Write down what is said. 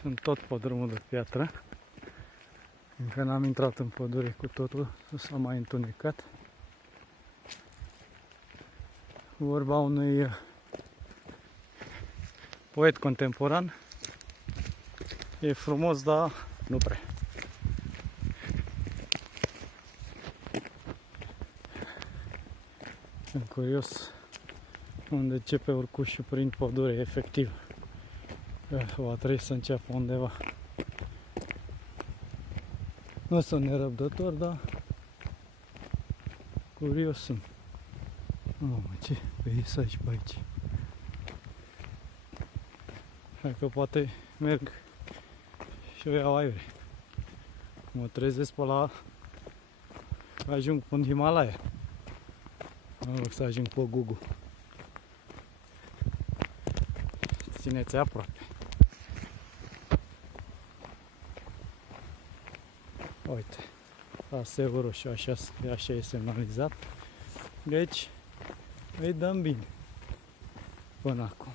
Sunt tot pe drumul de piatră. Încă n-am intrat în pădure cu totul, s-a mai întunecat. Vorba unui poet contemporan. E frumos, dar nu prea. Sunt curios unde începe urcușul prin pădure, efectiv. Va trebui să înceapă undeva. Nu sunt nerăbdător, dar curios sunt. Mamă, ce peisaj pe aici. Hai că poate merg și o iau aere. Mă trezesc pe la... ajung în Himalaya. În loc să ajung pe Gugu. Țineți aproape. Uite, traseul roșu, așa e semnalizat. Deci, îi dăm bine până acum.